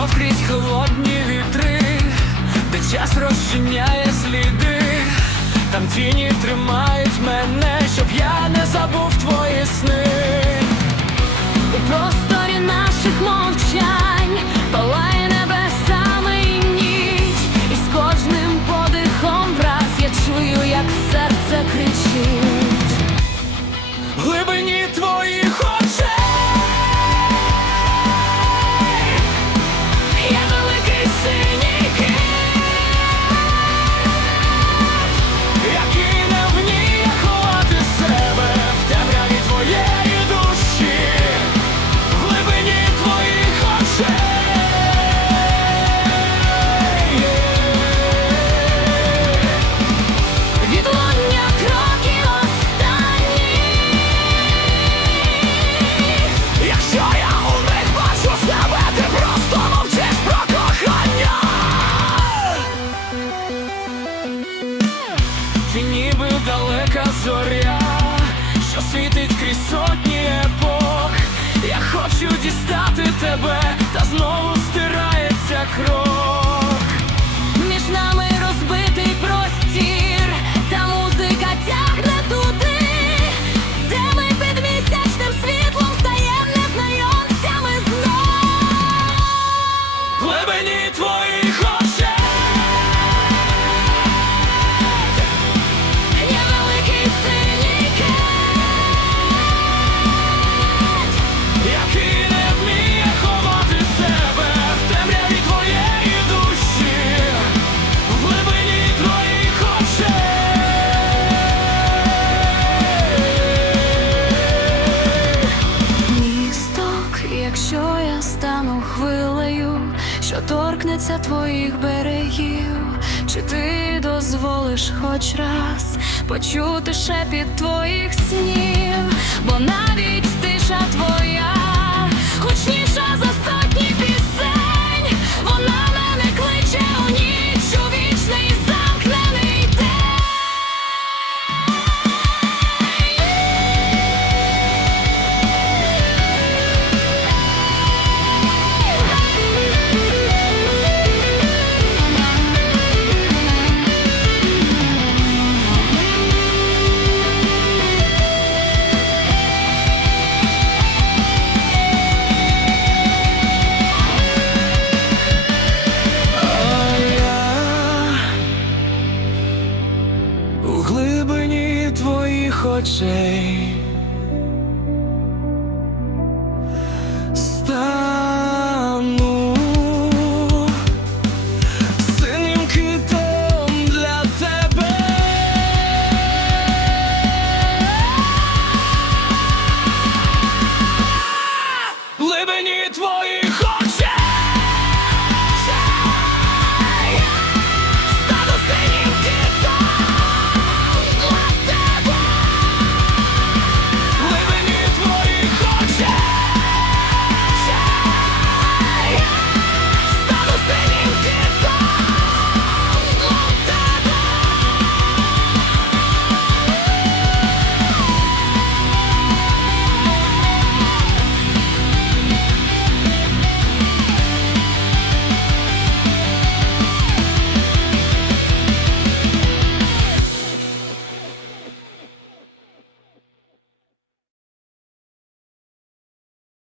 Пройшов холодні вітри, де час розчиняє сліди, там тіні тримають мене, щоб я не забув твої сни. У просторі наших мовчань далека зоря, що світить крізь сотні епох. Я хочу дістати тебе, та знову стирається кров. торкнеться твоїх берегів, чи ти дозволиш хоч раз почути шепіт твоїх снів, бо навіть ти. твоїх очей.